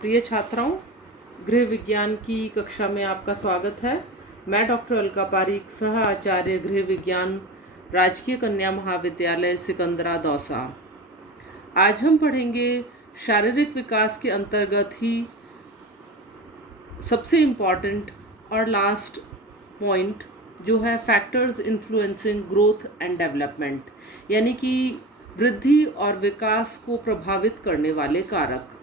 प्रिय छात्राओं, गृह विज्ञान की कक्षा में आपका स्वागत है। मैं डॉक्टर अलका पारीक, सह आचार्य गृह विज्ञान, राजकीय कन्या महाविद्यालय सिकंदरा दौसा। आज हम पढ़ेंगे शारीरिक विकास के अंतर्गत ही सबसे इम्पॉर्टेंट और लास्ट पॉइंट जो है factors influencing growth and development, यानी कि वृद्धि और विकास को प्रभावित करने वाले कारक।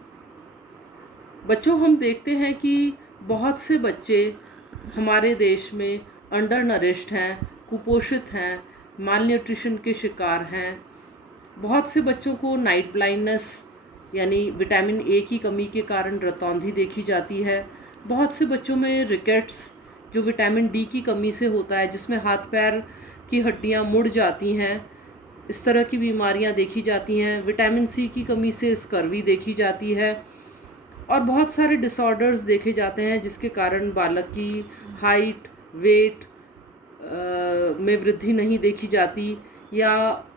बच्चों, हम देखते हैं कि बहुत से बच्चे हमारे देश में अंडर नरिश्ड हैं, कुपोषित हैं, माल न्यूट्रिशन के शिकार हैं। बहुत से बच्चों को नाइट ब्लाइंडनेस यानी विटामिन ए की कमी के कारण रतौंधी देखी जाती है। बहुत से बच्चों में रिकेट्स जो विटामिन डी की कमी से होता है, जिसमें हाथ पैर की हड्डियां मुड़ जाती हैं, इस तरह की बीमारियां देखी जाती हैं। विटामिन सी की कमी से स्कर्वी देखी जाती है और बहुत सारे डिसऑर्डर्स देखे जाते हैं जिसके कारण बालक की हाइट, वेट में वृद्धि नहीं देखी जाती या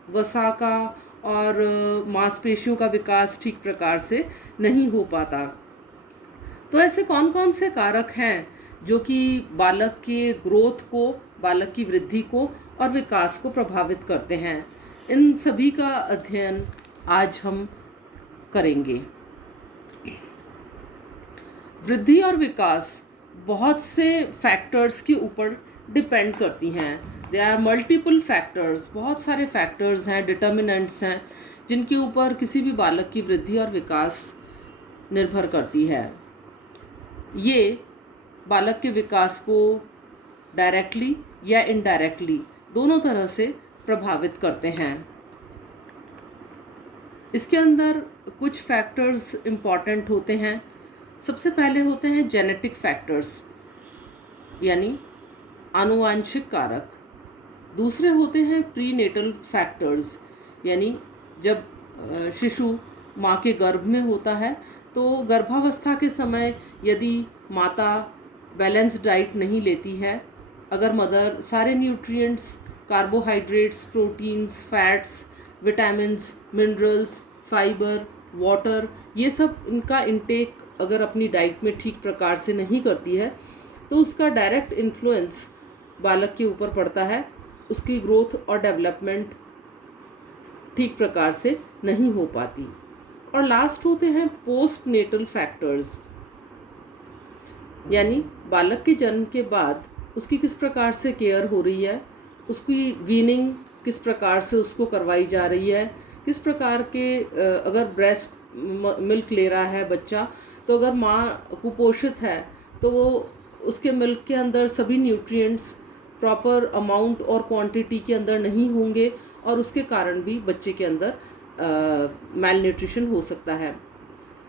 वसा का और मांसपेशियों का विकास ठीक प्रकार से नहीं हो पाता। तो ऐसे कौन कौन से कारक हैं जो कि बालक के ग्रोथ को, बालक की वृद्धि को और विकास को प्रभावित करते हैं? इन सभी का अध्ययन आज हम करेंगे। वृद्धि और विकास बहुत से फैक्टर्स के ऊपर डिपेंड करती हैं। देयर आर मल्टीपल फैक्टर्स, बहुत सारे फैक्टर्स हैं, डिटर्मिनेंट्स हैं, जिनके ऊपर किसी भी बालक की वृद्धि और विकास निर्भर करती है। ये बालक के विकास को डायरेक्टली या इनडायरेक्टली दोनों तरह से प्रभावित करते हैं। इसके अंदर कुछ फैक्टर्स इम्पॉर्टेंट होते हैं। सबसे पहले होते हैं जेनेटिक फैक्टर्स यानी आनुवांशिक कारक। दूसरे होते हैं प्रीनेटल फैक्टर्स, यानी जब शिशु माँ के गर्भ में होता है तो गर्भावस्था के समय यदि माता बैलेंस्ड डाइट नहीं लेती है, अगर मदर सारे nutrients, carbohydrates, proteins, fats, vitamins, minerals, fibre, water, ये सब इनका इंटेक अगर अपनी डाइट में ठीक प्रकार से नहीं करती है तो उसका डायरेक्ट इन्फ्लुएंस बालक के ऊपर पड़ता है। उसकी ग्रोथ और डेवलपमेंट ठीक प्रकार से नहीं हो पाती। और लास्ट होते हैं पोस्ट नेटल फैक्टर्स, यानी बालक के जन्म के बाद उसकी किस प्रकार से केयर हो रही है, उसकी वीनिंग किस प्रकार से उसको करवाई जा रही है, किस प्रकार के अगर ब्रेस्ट मिल्क ले रहा है बच्चा, तो अगर माँ कुपोषित है तो वो उसके मिल्क के अंदर सभी न्यूट्रिएंट्स प्रॉपर अमाउंट और क्वांटिटी के अंदर नहीं होंगे और उसके कारण भी बच्चे के अंदर मैल न्यूट्रिशन हो सकता है।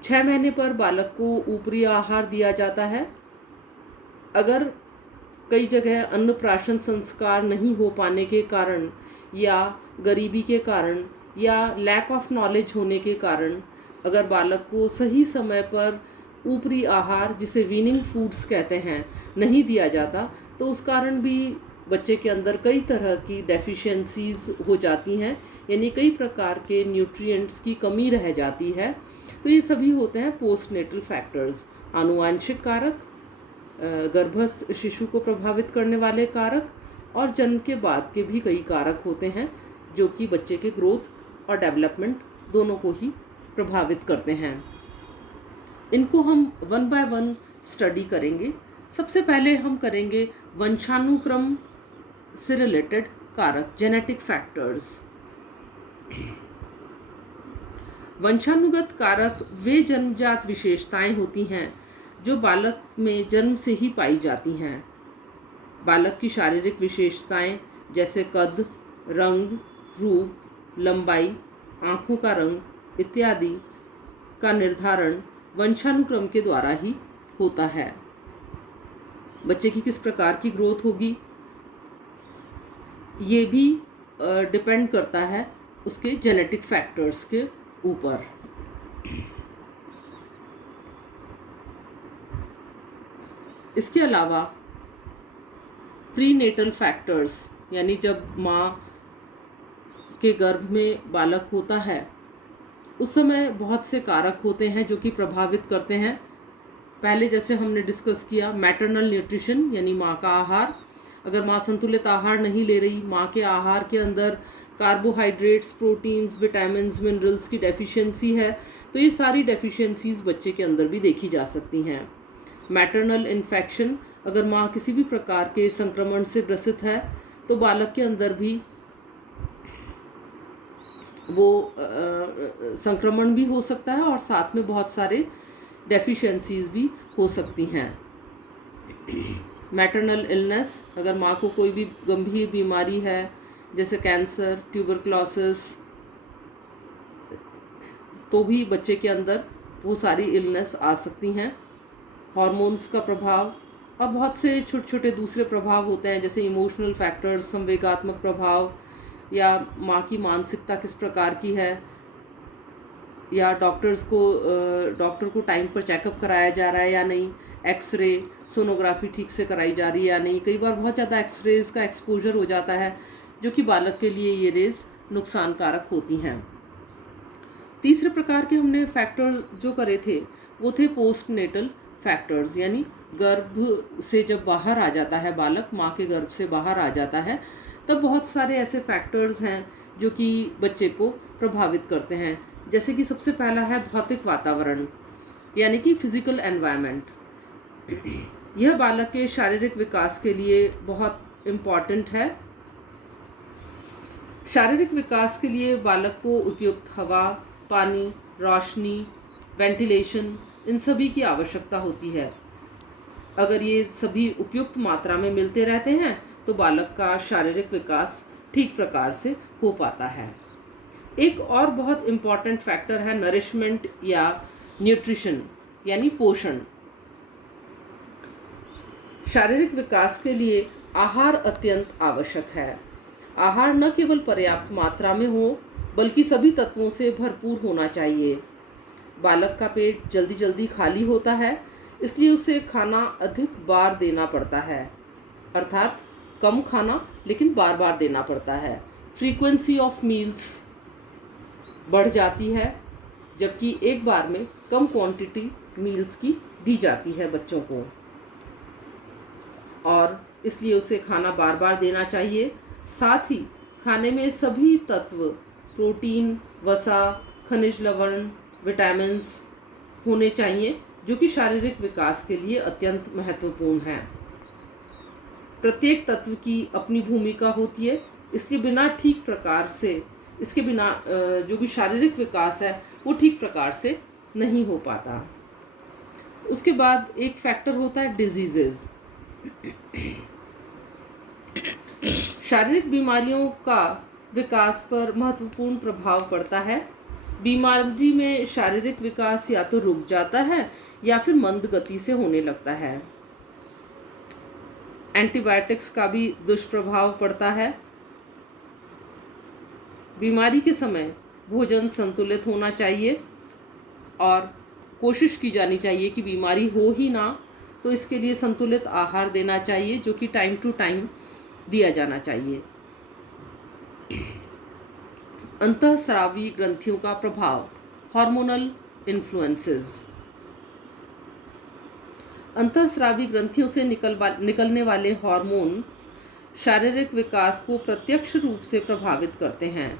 6 महीने पर बालक को ऊपरी आहार दिया जाता है। अगर कई जगह अन्नप्राशन संस्कार नहीं हो पाने के कारण या गरीबी के कारण या लैक ऑफ नॉलेज होने के कारण अगर बालक को सही समय पर ऊपरी आहार, जिसे वीनिंग फूड्स कहते हैं, नहीं दिया जाता तो उस कारण भी बच्चे के अंदर कई तरह की डेफिशिएंसीज हो जाती हैं, यानी कई प्रकार के न्यूट्रिएंट्स की कमी रह जाती है। तो ये सभी होते हैं पोस्टनेटल फैक्टर्स, आनुवांशिक कारक, गर्भस्थ शिशु को प्रभावित करने वाले कारक, और जन्म के बाद के भी कई कारक होते हैं जो कि बच्चे के ग्रोथ और डेवलपमेंट दोनों को ही प्रभावित करते हैं। इनको हम वन बाय वन स्टडी करेंगे। सबसे पहले हम करेंगे वंशानुक्रम से रिलेटेड कारक, जेनेटिक फैक्टर्स। वंशानुगत कारक वे जन्मजात विशेषताएं होती हैं जो बालक में जन्म से ही पाई जाती हैं। बालक की शारीरिक विशेषताएं जैसे कद, रंग, रूप, लंबाई, आँखों का रंग इत्यादि का निर्धारण वंशानुक्रम के द्वारा ही होता है। बच्चे की किस प्रकार की ग्रोथ होगी ये भी डिपेंड करता है उसके जेनेटिक फैक्टर्स के ऊपर। इसके अलावा प्रीनेटल फैक्टर्स, यानी जब माँ के गर्भ में बालक होता है उस समय बहुत से कारक होते हैं जो कि प्रभावित करते हैं। पहले जैसे हमने डिस्कस किया, मैटरनल न्यूट्रिशन यानी माँ का आहार। अगर माँ संतुलित आहार नहीं ले रही, माँ के आहार के अंदर कार्बोहाइड्रेट्स, प्रोटीन्स, विटामिन्स, मिनरल्स की डेफिशिएंसी है, तो ये सारी डेफिशिएंसीज बच्चे के अंदर भी देखी जा सकती हैं। मैटरनल इन्फेक्शन, अगर माँ किसी भी प्रकार के संक्रमण से ग्रसित है तो बालक के अंदर भी वो संक्रमण भी हो सकता है और साथ में बहुत सारे डेफिशिएंसीज भी हो सकती हैं। मैटरनल इलनेस, अगर माँ को कोई भी गंभीर बीमारी है जैसे कैंसर, ट्यूबरक्लोसिस, तो भी बच्चे के अंदर वो सारी इलनेस आ सकती हैं। हार्मोन्स का प्रभाव, अब बहुत से छोटे छोटे दूसरे प्रभाव होते हैं जैसे इमोशनल फैक्टर्स, संवेगात्मक प्रभाव, या माँ की मानसिकता किस प्रकार की है, या डॉक्टर को टाइम पर चेकअप कराया जा रहा है या नहीं, एक्सरे सोनोग्राफी ठीक से कराई जा रही है या नहीं। कई बार बहुत ज़्यादा एक्सरेज का एक्सपोजर हो जाता है जो कि बालक के लिए ये रेज नुकसानकारक होती हैं। तीसरे प्रकार के हमने फैक्टर जो करे थे वो थे पोस्टनेटल फैक्टर्स, यानी गर्भ से जब बाहर आ जाता है बालक, माँ के गर्भ से बाहर आ जाता है, तब बहुत सारे ऐसे फैक्टर्स हैं जो कि बच्चे को प्रभावित करते हैं। जैसे कि सबसे पहला है भौतिक वातावरण, यानी कि फिजिकल एनवायरनमेंट। यह बालक के शारीरिक विकास के लिए बहुत इम्पॉर्टेंट है। शारीरिक विकास के लिए बालक को उपयुक्त हवा, पानी, रोशनी, वेंटिलेशन, इन सभी की आवश्यकता होती है। अगर ये सभी उपयुक्त मात्रा में मिलते रहते हैं तो बालक का शारीरिक विकास ठीक प्रकार से हो पाता है। एक और बहुत इम्पॉर्टेंट फैक्टर है नरिशमेंट या न्यूट्रिशन, यानी पोषण। शारीरिक विकास के लिए आहार अत्यंत आवश्यक है। आहार न केवल पर्याप्त मात्रा में हो बल्कि सभी तत्वों से भरपूर होना चाहिए। बालक का पेट जल्दी जल्दी खाली होता है, इसलिए उसे खाना अधिक बार देना पड़ता है, अर्थात कम खाना लेकिन बार बार देना पड़ता है। फ्रीक्वेंसी ऑफ मील्स बढ़ जाती है, जबकि एक बार में कम क्वांटिटी मील्स की दी जाती है बच्चों को, और इसलिए उसे खाना बार बार देना चाहिए। साथ ही खाने में सभी तत्व, प्रोटीन, वसा, खनिज लवण, विटामिन्स होने चाहिए जो कि शारीरिक विकास के लिए अत्यंत महत्वपूर्ण है। प्रत्येक तत्व की अपनी भूमिका होती है, इसलिए इसके बिना जो भी शारीरिक विकास है वो ठीक प्रकार से नहीं हो पाता। उसके बाद एक फैक्टर होता है डिजीजेज। शारीरिक बीमारियों का विकास पर महत्वपूर्ण प्रभाव पड़ता है। बीमारी में शारीरिक विकास या तो रुक जाता है या फिर मंद गति से होने लगता है। एंटीबायोटिक्स का भी दुष्प्रभाव पड़ता है। बीमारी के समय भोजन संतुलित होना चाहिए और कोशिश की जानी चाहिए कि बीमारी हो ही ना, तो इसके लिए संतुलित आहार देना चाहिए जो कि टाइम टू टाइम दिया जाना चाहिए। अंतःस्रावी ग्रंथियों का प्रभाव, हार्मोनल इन्फ्लुएंसेस। अंतःस्रावी ग्रंथियों से निकलने वाले हार्मोन शारीरिक विकास को प्रत्यक्ष रूप से प्रभावित करते हैं,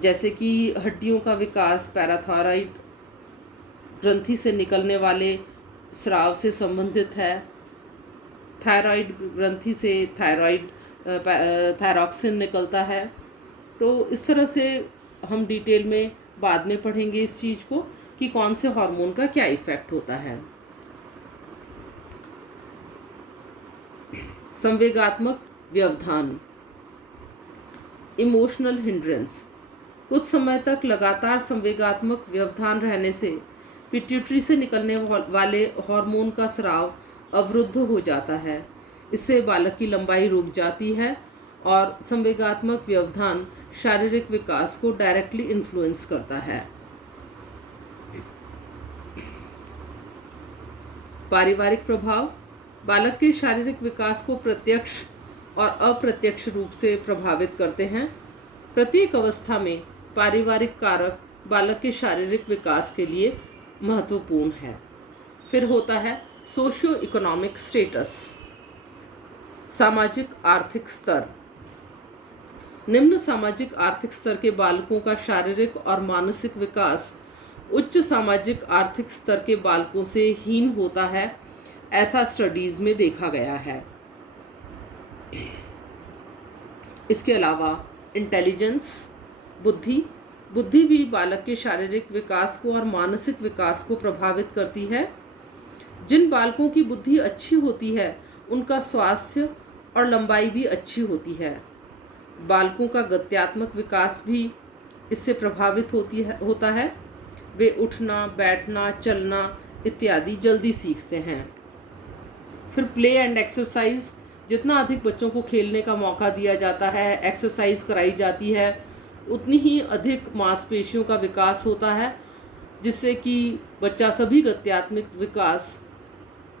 जैसे कि हड्डियों का विकास पैराथायरॉइड ग्रंथि से निकलने वाले स्राव से संबंधित है। थायराइड ग्रंथि से थायरॉक्सिन निकलता है। तो इस तरह से हम डिटेल में बाद में पढ़ेंगे इस चीज़ को कि कौन से हार्मोन का क्या इफ़ेक्ट होता है। संवेगात्मक व्यवधान, इमोशनल हिंड्रेंस। कुछ समय तक लगातार संवेगात्मक व्यवधान रहने से पिट्यूटरी से निकलने वाले हार्मोन का स्राव अवरुद्ध हो जाता है। इससे बालक की लंबाई रुक जाती है और संवेगात्मक व्यवधान शारीरिक विकास को डायरेक्टली इन्फ्लुएंस करता है। पारिवारिक प्रभाव बालक के शारीरिक विकास को प्रत्यक्ष और अप्रत्यक्ष रूप से प्रभावित करते हैं। प्रत्येक अवस्था में पारिवारिक कारक बालक के शारीरिक विकास के लिए महत्वपूर्ण है। फिर होता है सोशियो इकोनॉमिक स्टेटस, सामाजिक आर्थिक स्तर। निम्न सामाजिक आर्थिक स्तर के बालकों का शारीरिक और मानसिक विकास उच्च सामाजिक आर्थिक स्तर के बालकों से हीन होता है, ऐसा स्टडीज में देखा गया है। इसके अलावा इंटेलिजेंस, बुद्धि भी बालक के शारीरिक विकास को और मानसिक विकास को प्रभावित करती है। जिन बालकों की बुद्धि अच्छी होती है उनका स्वास्थ्य और लंबाई भी अच्छी होती है। बालकों का गत्यात्मक विकास भी इससे प्रभावित होता है। वे उठना, बैठना, चलना इत्यादि जल्दी सीखते हैं। फिर प्ले एंड एक्सरसाइज, जितना अधिक बच्चों को खेलने का मौका दिया जाता है, एक्सरसाइज कराई जाती है, उतनी ही अधिक मांसपेशियों का विकास होता है, जिससे कि बच्चा सभी गत्यात्मक विकास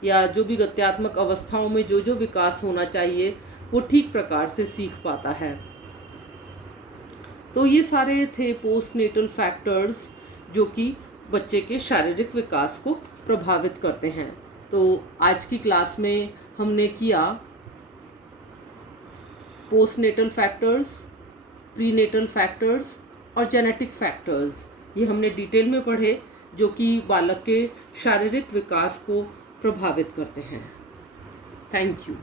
या जो भी गत्यात्मक अवस्थाओं में जो जो विकास होना चाहिए वो ठीक प्रकार से सीख पाता है। तो ये सारे थे पोस्टनेटल फैक्टर्स जो कि बच्चे के शारीरिक विकास को प्रभावित करते हैं। तो आज की क्लास में हमने किया पोस्टनेटल फैक्टर्स, प्रीनेटल फैक्टर्स और जेनेटिक फैक्टर्स। ये हमने डिटेल में पढ़े जो कि बालक के शारीरिक विकास को प्रभावित करते हैं। Thank you.